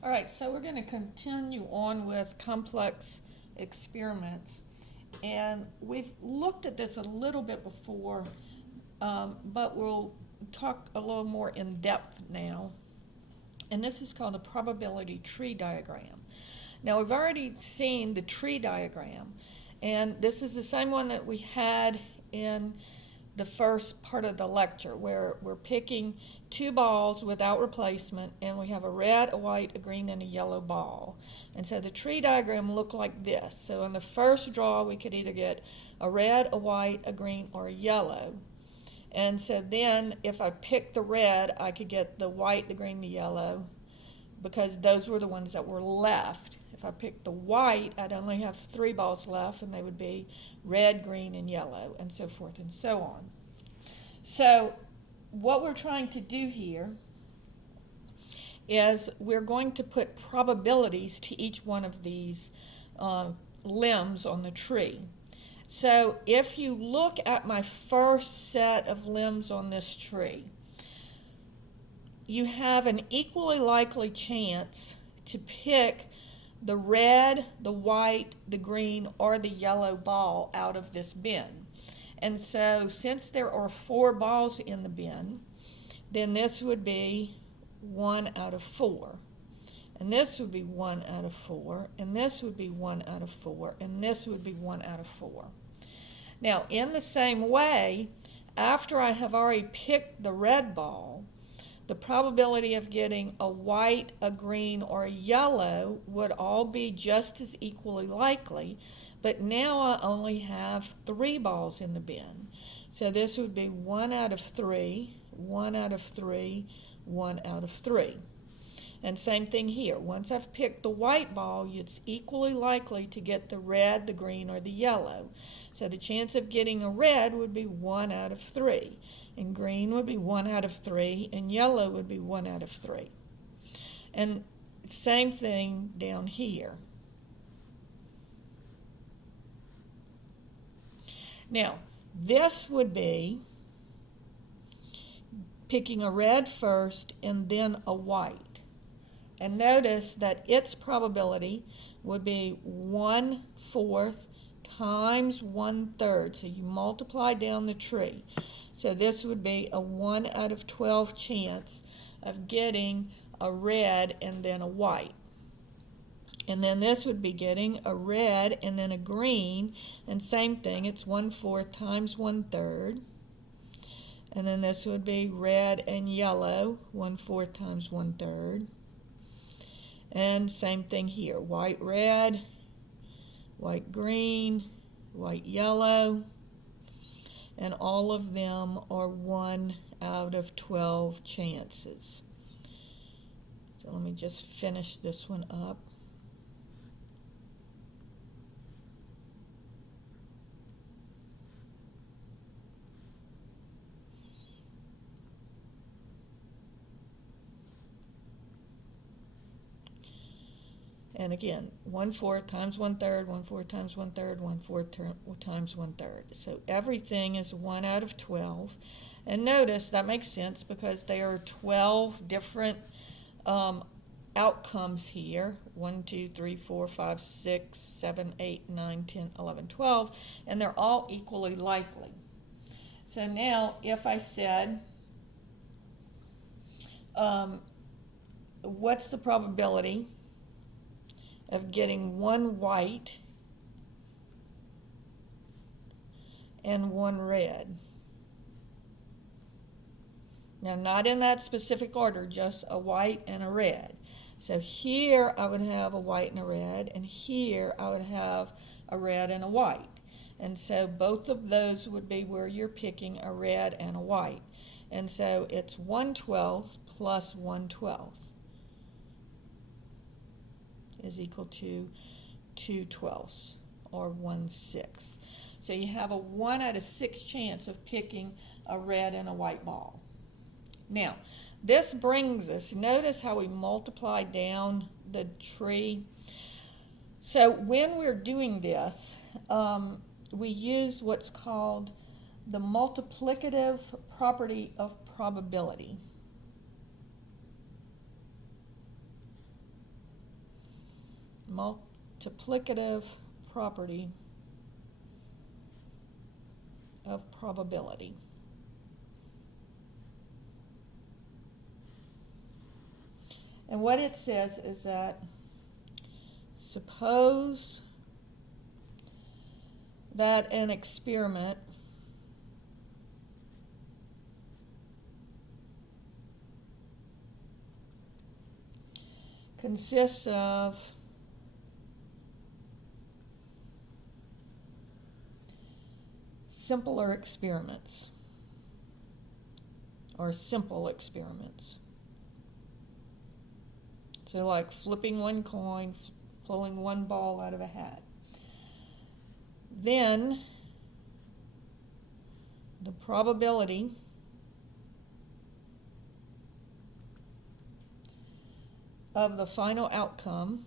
All right, so we're going to continue on with complex experiments. And we've looked at this a little bit before, but we'll talk a little more in depth now. And this is called the probability tree diagram. Now, we've already seen the tree diagram, and this is the same one that we had in the first part of the lecture, where we're picking two balls without replacement, and we have a red, a white, a green, and a yellow ball. And so the tree diagram looked like this. So in the first draw, we could either get a red, a white, a green, or a yellow. And so then if I picked the red, I could get the white, the green, the yellow, because those were the ones that were left. If I picked the white, I'd only have three balls left, and they would be red, green, and yellow, and so forth and so on. So what we're trying to do here is we're going to put probabilities to each one of these limbs on the tree. So if you look at my first set of limbs on this tree, you have an equally likely chance to pick the red, the white, the green, or the yellow ball out of this bin. And so since there are 4 balls in the bin, then this would be 1 out of 4. And this would be 1 out of 4, and this would be 1 out of 4, and this would be 1 out of 4. Now, in the same way, after I have already picked the red ball, the probability of getting a white, a green, or a yellow would all be just as equally likely, but now I only have 3 balls in the bin. So this would be 1 out of 3, 1 out of 3, 1 out of 3. And same thing here. Once I've picked the white ball, it's equally likely to get the red, the green, or the yellow. So the chance of getting a red would be 1 out of 3. And green would be 1 out of 3, and yellow would be 1 out of 3. And same thing down here. Now, this would be picking a red first and then a white. And notice that its probability would be 1/4 times 1/3. So you multiply down the tree. So this would be a 1 out of 12 chance of getting a red and then a white. And then this would be getting a red and then a green, and same thing, it's 1/4 times 1/3. And then this would be red and yellow, 1/4 times 1/3. And same thing here, white red, white green, white yellow, and all of them are 1 out of 12 chances. So let me just finish this one up. And again, 1/4 times 1/3, 1/4 times 1/3, 1/4 times 1/3. So everything is 1 out of 12. And notice that makes sense because there are 12 different outcomes here. 1, 2, 3, 4, 5, 6, 7, 8, 9, 10, 11, 12. And they're all equally likely. So now if I said, what's the probability of getting 1 white and 1 red? Now, not in that specific order, just a white and a red. So here I would have a white and a red, and here I would have a red and a white. And so both of those would be where you're picking a red and a white. And so it's 1/12 plus 1/12 is equal to 2/12 or 1/6. So you have a 1 out of 6 chance of picking a red and a white ball. Now, this brings us, notice how we multiply down the tree. So when we're doing this, we use what's called the multiplicative property of probability. multiplicative property of probability. And what it says is that suppose that an experiment consists of simpler experiments or simple experiments. So like flipping one coin, pulling one ball out of a hat. Then the probability of the final outcome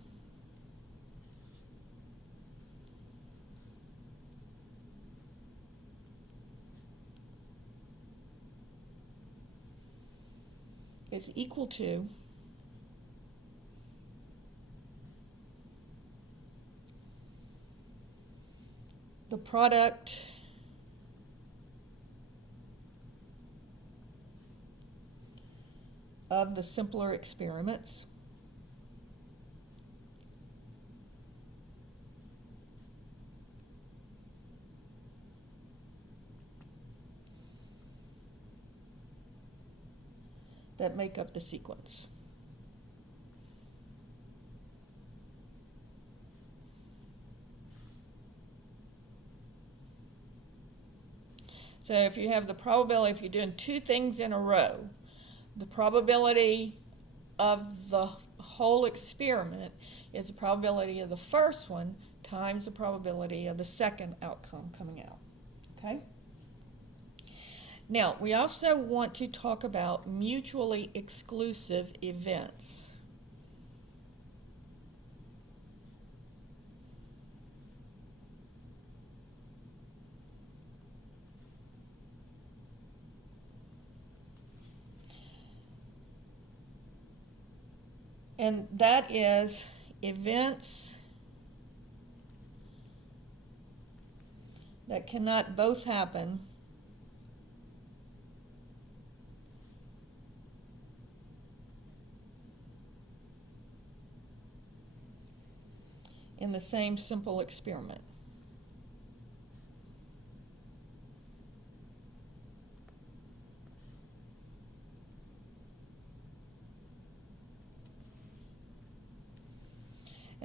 is equal to the product of the simpler experiments that make up the sequence. So if you have the probability, if you're doing two things in a row, the probability of the whole experiment is the probability of the first one times the probability of the second outcome coming out. Okay? Now, we also want to talk about mutually exclusive events. And that is events that cannot both happen in the same simple experiment.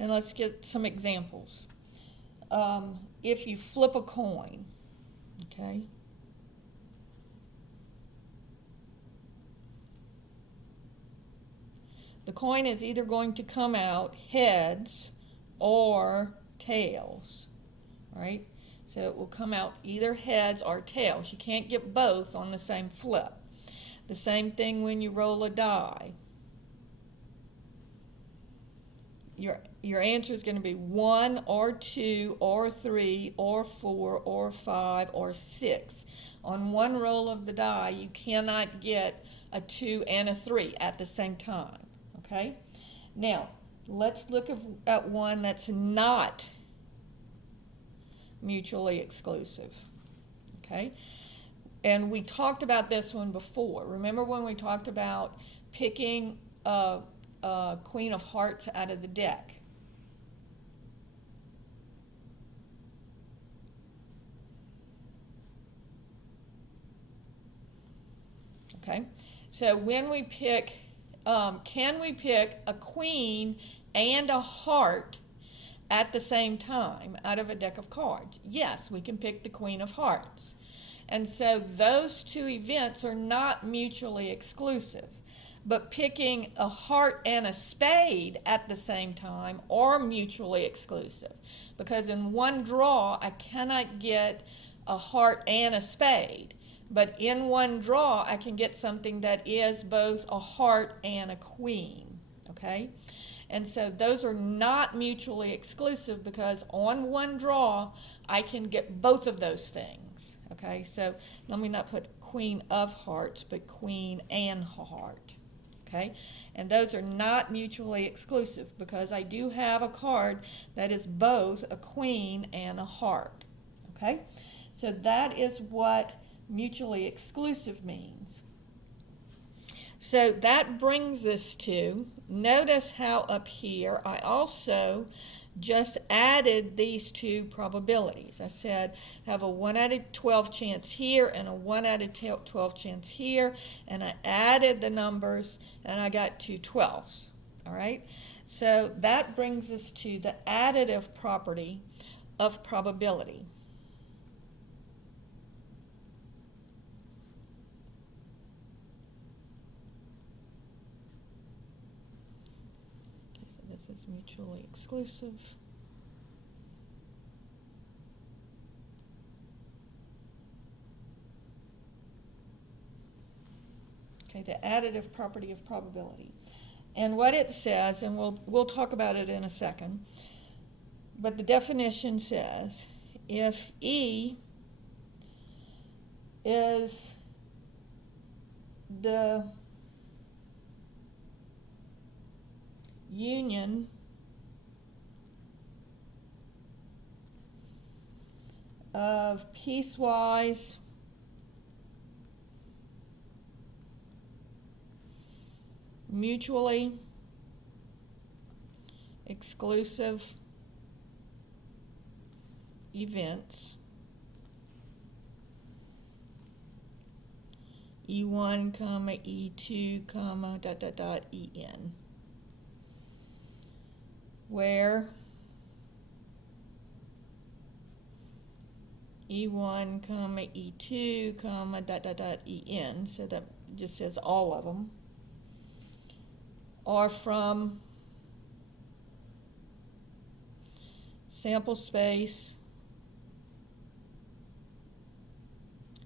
And let's get some examples. If you flip a coin, okay, the coin is either going to come out heads or tails, right? So it will come out either heads or tails. You can't get both on the same flip. The same thing when you roll a die. Your answer is going to be 1 or 2 or 3 or 4 or 5 or 6. On one roll of the die, you cannot get a 2 and a 3 at the same time, okay? Now, let's look at one that's not mutually exclusive, okay? And we talked about this one before. Remember when we talked about picking a Queen of Hearts out of the deck? Okay, so when we pick, can we pick a queen and a heart at the same time out of a deck of cards? Yes, we can pick the Queen of Hearts. And so those two events are not mutually exclusive. But picking a heart and a spade at the same time are mutually exclusive. Because in one draw, I cannot get a heart and a spade. But in one draw, I can get something that is both a heart and a queen, okay? And so those are not mutually exclusive because on one draw, I can get both of those things, okay? So let me not put Queen of Hearts, but Queen and Heart, okay? And those are not mutually exclusive because I do have a card that is both a queen and a heart. Okay? So that is what mutually exclusive means. So that brings us to, notice how up here I also just added these two probabilities. I said have a 1 out of 12 chance here and a 1 out of 12 chance here, and I added the numbers and I got 2 12s. All right? So that brings us to the additive property of probability. This is mutually exclusive. Okay, the additive property of probability. And what it says, and we'll talk about it in a second, but the definition says if E is the union of piecewise mutually exclusive events, E1, E2, En, where E1, E2, En, so that just says all of them, are from sample space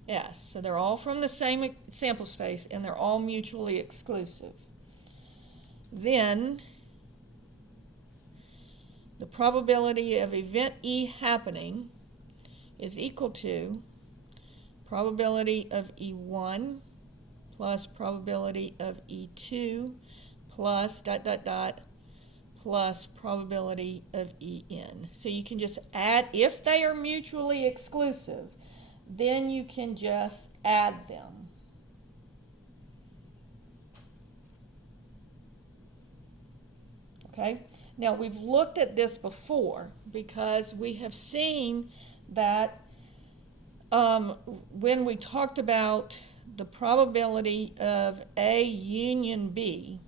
S. So they're all from the same sample space and they're all mutually exclusive. Then the probability of event E happening is equal to probability of E1 plus probability of E2 plus plus probability of En. So you can just add, if they are mutually exclusive, then you can just add them. Okay? Now we've looked at this before because we have seen that when we talked about the probability of A union B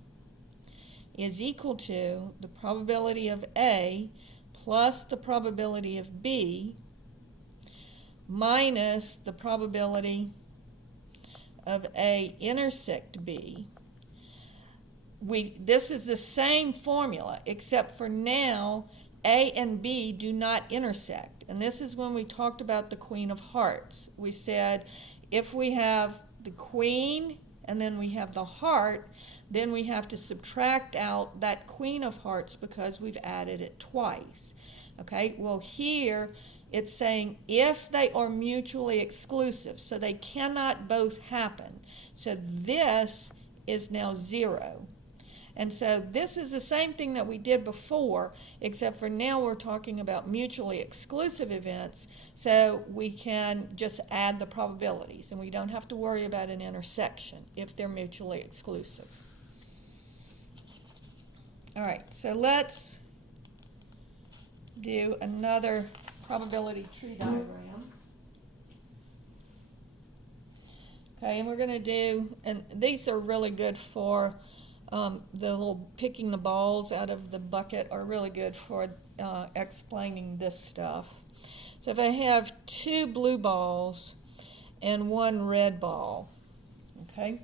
is equal to the probability of A plus the probability of B minus the probability of A intersect B. This is the same formula, except for now A and B do not intersect. And this is when we talked about the Queen of Hearts. We said if we have the Queen and then we have the heart, then we have to subtract out that Queen of Hearts because we've added it twice. Okay, well here it's saying if they are mutually exclusive, so they cannot both happen. So this is now 0. And so this is the same thing that we did before, except for now we're talking about mutually exclusive events, so we can just add the probabilities, and we don't have to worry about an intersection if they're mutually exclusive. All right, so let's do another probability tree diagram. Okay, and we're going to do, and these are really good for the little picking the balls out of the bucket are really good for explaining this stuff. So if I have 2 blue balls and 1 red ball, okay,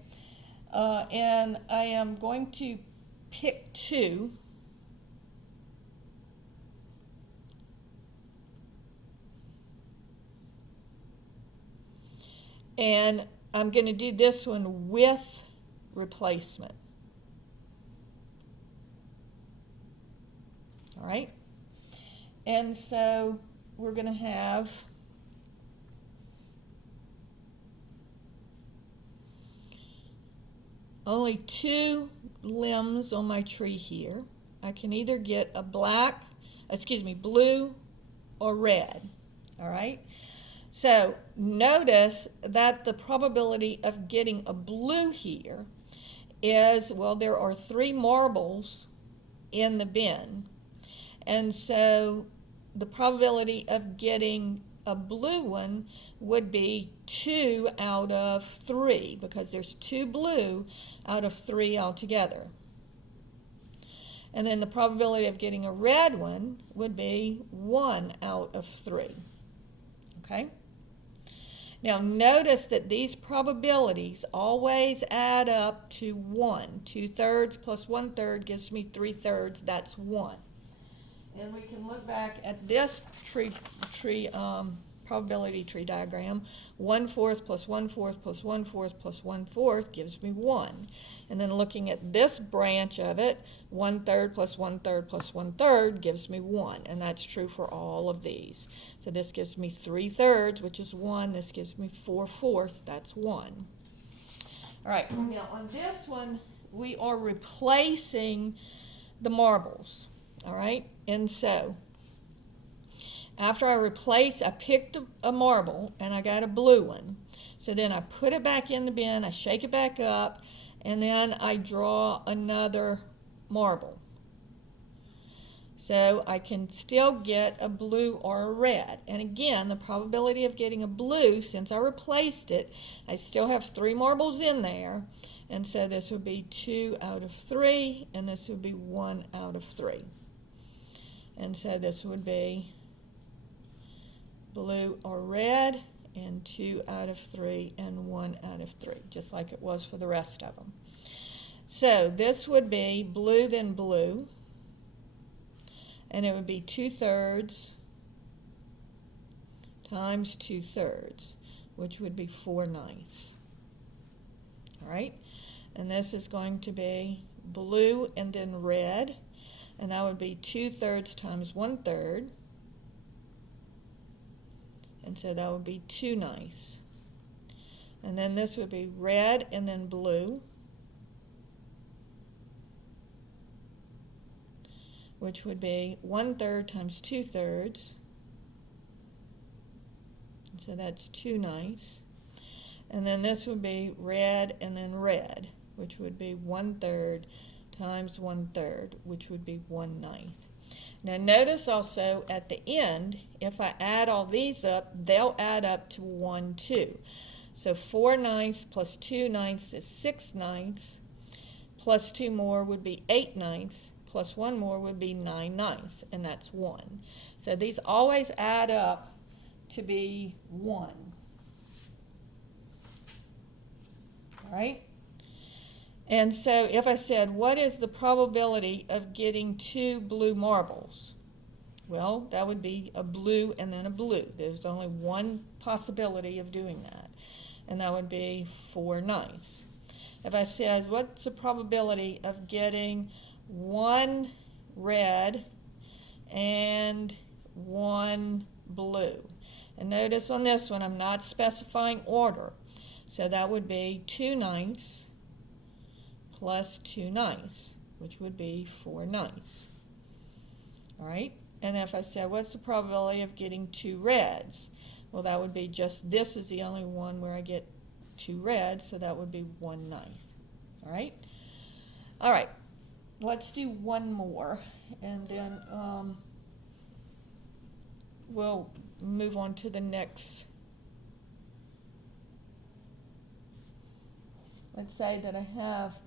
and I am going to pick 2. And I'm going to do this one with replacement. All right? And so we're going to have only 2 limbs on my tree here. I can either get a blue or red, all right? So notice that the probability of getting a blue here is, well, there are 3 marbles in the bin. And so the probability of getting a blue one would be 2 out of 3, because there's 2 blue out of 3 altogether. And then the probability of getting a red one would be 1 out of 3. Okay? Now notice that these probabilities always add up to 1. 2/3 plus 1/3 gives me 3/3. That's 1. And we can look back at this probability tree diagram. 1/4 plus 1/4 plus 1/4 plus 1/4 gives me 1. And then looking at this branch of it, 1/3 plus 1/3 plus 1/3 gives me 1. And that's true for all of these. So this gives me 3/3, which is 1. This gives me 4/4, that's 1. All right, now on this one, we are replacing the marbles. All right, and so after I picked a marble and I got a blue one. So then I put it back in the bin, I shake it back up, and then I draw another marble. So I can still get a blue or a red. And again, the probability of getting a blue, since I replaced it, I still have 3 marbles in there. And so this would be 2 out of 3, and this would be 1 out of 3. And so this would be blue or red, and 2 out of 3 and 1 out of 3, just like it was for the rest of them. So this would be blue then blue, and it would be 2/3 times 2/3, which would be 4/9. All right, and this is going to be blue and then red, and that would be 2/3 times 1/3. And so that would be 2/9. And then this would be red and then blue, which would be 1/3 times 2/3. So that's 2/9. And then this would be red and then red, which would be 1/3 times 1/3, which would be 1/9. Now notice also at the end, if I add all these up, they'll add up to 1, 2. So 4/9 plus 2/9 is 6/9, plus 2 more would be 8/9, plus 1 more would be 9/9, and that's 1. So these always add up to be 1. All right? And so if I said, what is the probability of getting 2 blue marbles? Well, that would be a blue and then a blue. There's only one possibility of doing that, and that would be 4/9. If I said, what's the probability of getting 1 red and 1 blue? And notice on this one, I'm not specifying order. So that would be 2/9 plus 2/9, which would be 4/9. All right, and if I said, what's the probability of getting 2 reds? Well, that would be just, this is the only one where I get 2 reds, so that would be 1/9. All right? All right, let's do one more, and then we'll move on to the next. Let's say that I have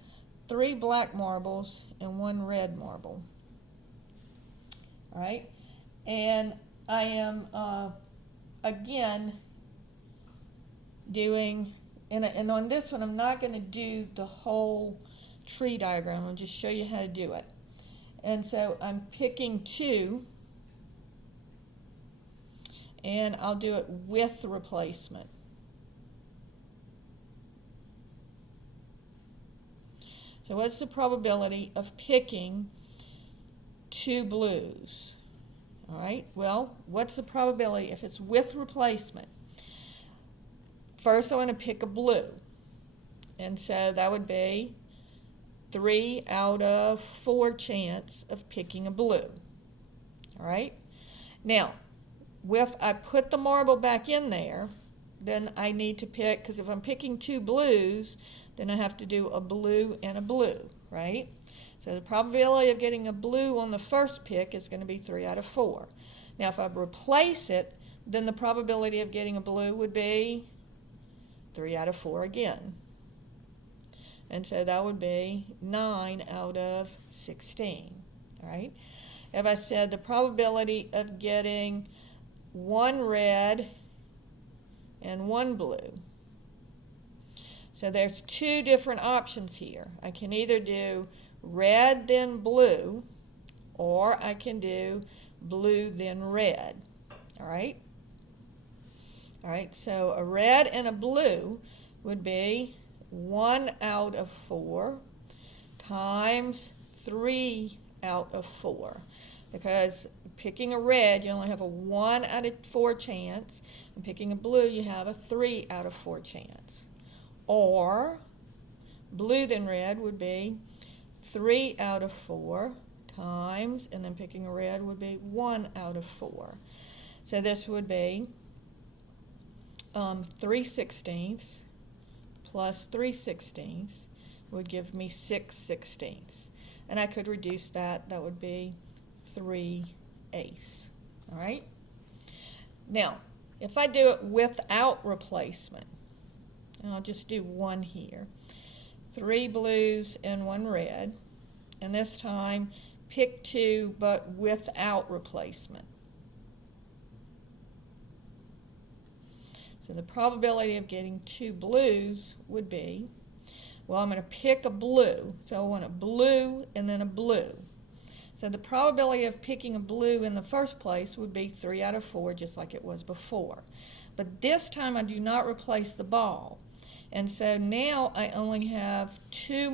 3 black marbles and 1 red marble. All right, and I am again doing, and on this one I'm not going to do the whole tree diagram. I'll just show you how to do it. And so I'm picking 2, and I'll do it with the replacement. So what's the probability of picking 2 blues? All right, well, what's the probability if it's with replacement? First, I want to pick a blue. And so that would be 3 out of 4 chance of picking a blue. All right? Now, if I put the marble back in there, then I need to pick, because if I'm picking 2 blues, then I have to do a blue and a blue, right? So the probability of getting a blue on the first pick is going to be 3 out of 4. Now, if I replace it, then the probability of getting a blue would be 3 out of 4 again. And so that would be 9 out of 16, all right? If I said the probability of getting 1 red and 1 blue. So there's 2 different options here. I can either do red then blue, or I can do blue then red, all right? All right, so a red and a blue would be 1 out of 4 times 3 out of 4. Because picking a red, you only have a 1 out of 4 chance, and picking a blue, you have a 3 out of 4 chance. Or blue then red would be 3 out of 4 times, and then picking a red would be 1 out of 4. So this would be 3/16 plus 3/16 would give me 6/16. And I could reduce that. That would be 3/8. All right? Now, if I do it without replacement, and I'll just do 1 here, 3 blues and 1 red, and this time pick 2 but without replacement. So the probability of getting 2 blues would be, well, I'm going to pick a blue. So I want a blue and then a blue. So the probability of picking a blue in the first place would be 3 out of 4, just like it was before. But this time I do not replace the ball. And so now I only have 2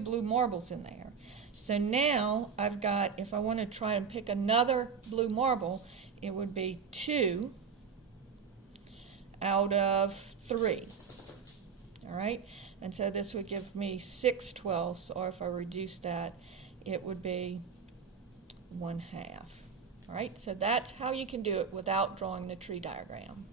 blue marbles in there. So now I've got, if I want to try and pick another blue marble, it would be 2 out of 3. All right? And so this would give me 6/12, or if I reduce that, it would be 1/2. All right? So that's how you can do it without drawing the tree diagram.